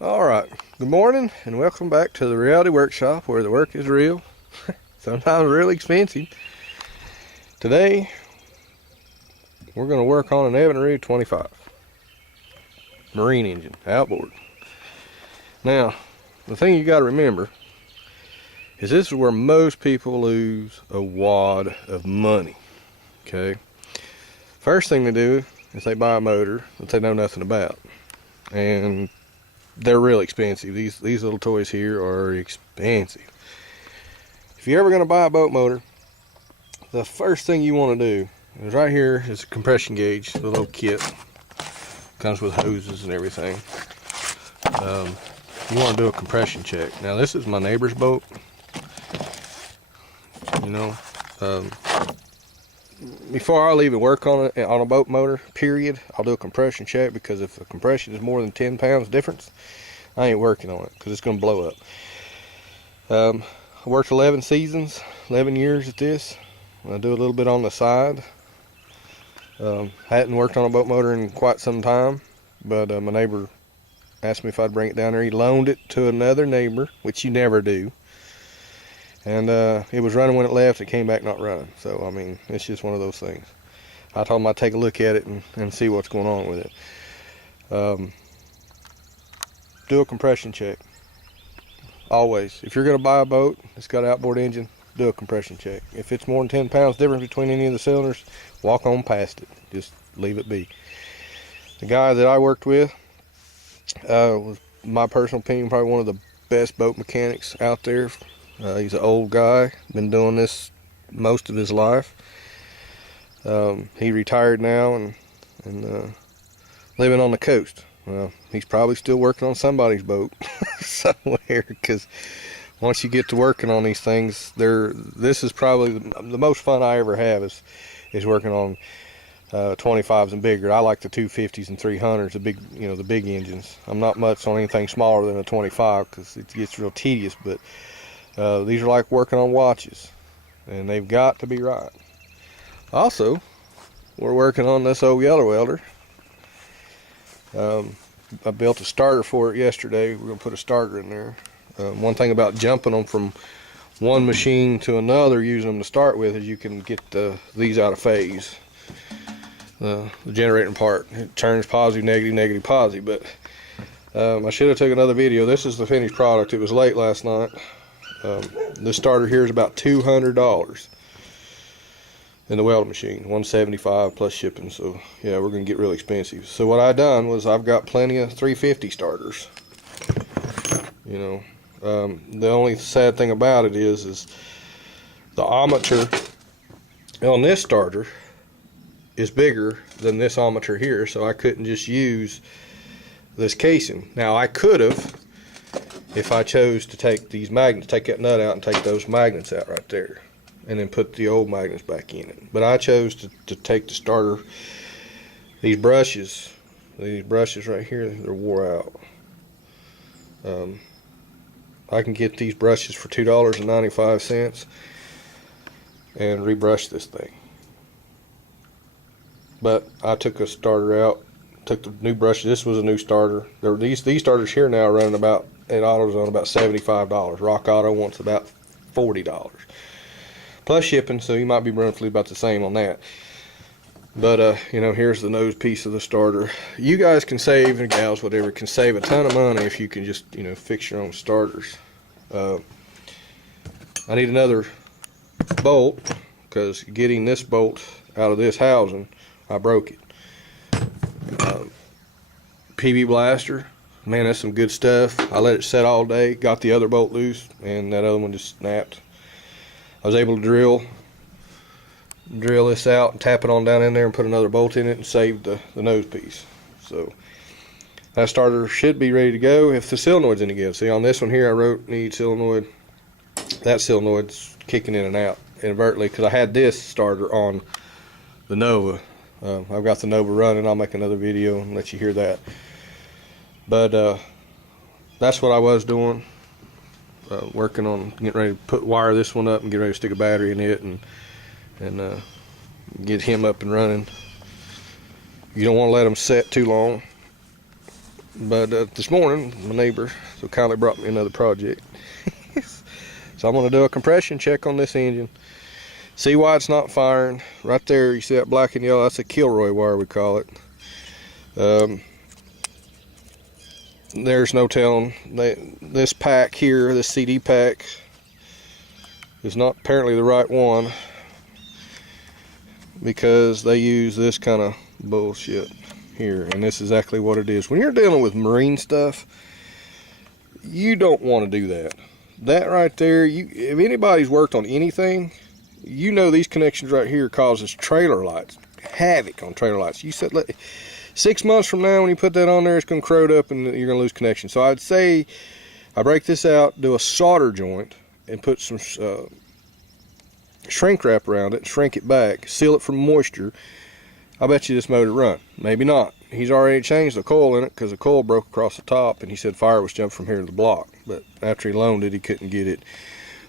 Alright, good morning and welcome back to the Reality Workshop where the work is real, sometimes really expensive. Today, we're going to work on an Evinrude 25 marine engine, outboard. Now, the thing you got to remember is this is where most people lose a wad of money, okay? First thing they do is they buy a motor that they know nothing about, and they're really expensive. These little toys here are expensive. If you're ever going to buy a boat motor, the first thing you want to do is right here is a compression gauge, the little kit. Comes with hoses and everything. You want to do a compression check. Now this is my neighbor's boat. You know, before I'll even work on it on a boat motor, period, I'll do a compression check, because if the compression is more than 10 pounds difference, I ain't working on it because it's going to blow up. I worked 11 seasons, 11 years at this. I do a little bit on the side. Hadn't worked on a boat motor in quite some time, but my neighbor asked me if I'd bring it down there. He loaned it to another neighbor, which you never do. And it was running when it left. It came back not running. So, I mean, it's just one of those things. I told him I'd take a look at it and see what's going on with it. Do a compression check. Always. If you're going to buy a boat that's got an outboard engine, do a compression check. If it's more than 10 pounds difference between any of the cylinders, walk on past it. Just leave it be. The guy that I worked with was, in my personal opinion, probably one of the best boat mechanics out there. He's an old guy, been doing this most of his life. He retired now and living on the coast. Well, he's probably still working on somebody's boat somewhere, because once you get to working on these things, this is probably the most fun I ever have is working on 25s and bigger. I like the 250s and 300s, the big engines. I'm not much on anything smaller than a 25 because it gets real tedious, but these are like working on watches, and they've got to be right. Also, we're working on this old Yellow Welder. I built a starter for it yesterday. We're going to put a starter in there. One thing about jumping them from one machine to another, using them to start with, is you can get these out of phase. The generating part, it turns positive, negative, negative, positive. But I should have taken another video. This is the finished product. It was late last night. This starter here is about $200 in the welding machine, $175 plus shipping. So yeah, we're gonna get really expensive. So what I done was, I've got plenty of 350 starters. The only sad thing about it is the armature on this starter is bigger than this armature here, so I couldn't just use this casing. Now I could have, if I chose to take these magnets, take that nut out and take those magnets out right there, and then put the old magnets back in it. But I chose to take the starter. These brushes right here, they're wore out. I can get these brushes for $2.95 and rebrush this thing. But I took a starter out, took the new brushes. This was a new starter. These starters here now are running about, at AutoZone, about $75. Rock Auto wants about $40 plus shipping, so you might be roughly about the same on that. But here's the nose piece of the starter. You guys can save, and gals, whatever, can save a ton of money if you can just fix your own starters. I need another bolt, because getting this bolt out of this housing, I broke it. PB Blaster, man, that's some good stuff. I let it set all day, got the other bolt loose, and that other one just snapped. I was able to drill this out and tap it on down in there and put another bolt in it and save the nose piece. So that starter should be ready to go if the solenoid's any good. See, on this one here I wrote need solenoid. That solenoid's kicking in and out inadvertently, because I had this starter on the Nova. I've got the Nova running. I'll make another video and let you hear that. But that's what I was doing. Working on getting ready to wire this one up and get ready to stick a battery in it and get him up and running. You don't want to let them set too long. But this morning, my neighbor so kindly brought me another project. So I'm going to do a compression check on this engine. See why it's not firing. Right there, you see that black and yellow? That's a Kilroy wire, we call it. There's no telling. This pack here, this CD pack, is not apparently the right one, because they use this kind of bullshit here, and this is exactly what it is. When you're dealing with marine stuff, you don't want to do that. That right there, if anybody's worked on anything, you know these connections right here causes trailer lights, havoc on trailer lights. You said 6 months from now when you put that on there, it's going to corrode up and you're going to lose connection. So I'd say I break this out, do a solder joint, and put some shrink wrap around it, shrink it back, seal it from moisture. I bet you this motor run. Maybe not. He's already changed the coil in it because the coil broke across the top, and he said fire was jumping from here to the block. But after he loaned it, he couldn't get it.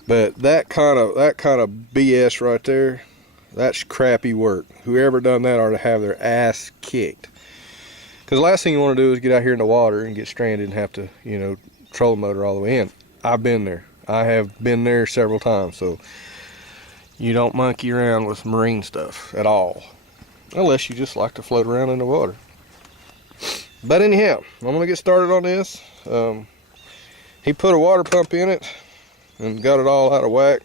But that kind of BS right there, that's crappy work. Whoever done that ought to have their ass kicked. Because the last thing you want to do is get out here in the water and get stranded and have to, troll the motor all the way in. I've been there. I have been there several times. So you don't monkey around with marine stuff at all, unless you just like to float around in the water. But anyhow, I'm going to get started on this. He put a water pump in it and got it all out of whack.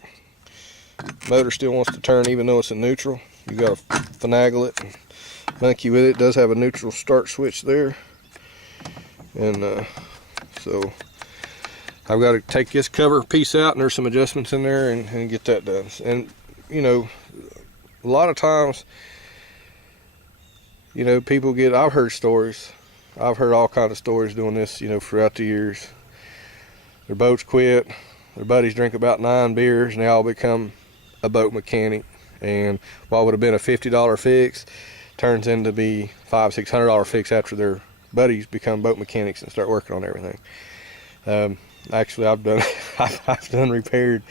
Motor still wants to turn even though it's in neutral. You got to finagle it and monkey with it. It does have a neutral start switch there. And so I've got to take this cover piece out, and there's some adjustments in there, and get that done. And a lot of times, people I've heard stories. I've heard all kinds of stories doing this, throughout the years. Their boats quit. Their buddies drink about 9 beers, and they all become a boat mechanic. And what would have been a $50 fix turns into be $500-600 fix after their buddies become boat mechanics and start working on everything. Actually, I've done repaired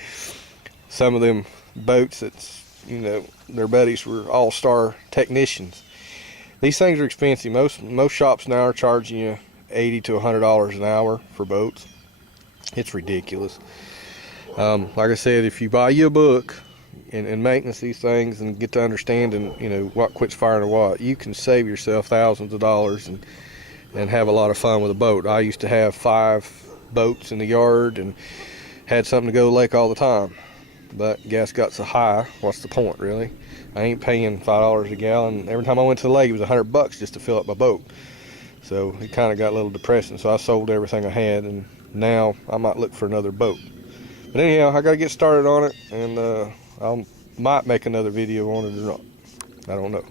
some of them boats that's, their buddies were all-star technicians. These things are expensive. Most shops now are charging you $80 to $100 an hour for boats. It's ridiculous. Like I said, if you buy you a book and maintenance these things and get to understanding, what quits firing and what, you can save yourself thousands of dollars and have a lot of fun with a boat. I used to have 5 boats in the yard and had something to go to the lake all the time. But gas got so high, what's the point, really? I ain't paying $5 a gallon. Every time I went to the lake, it was $100 just to fill up my boat. So it kind of got a little depressing. So I sold everything I had, and now I might look for another boat. But anyhow, I got to get started on it, and I might make another video on it or not. I don't know.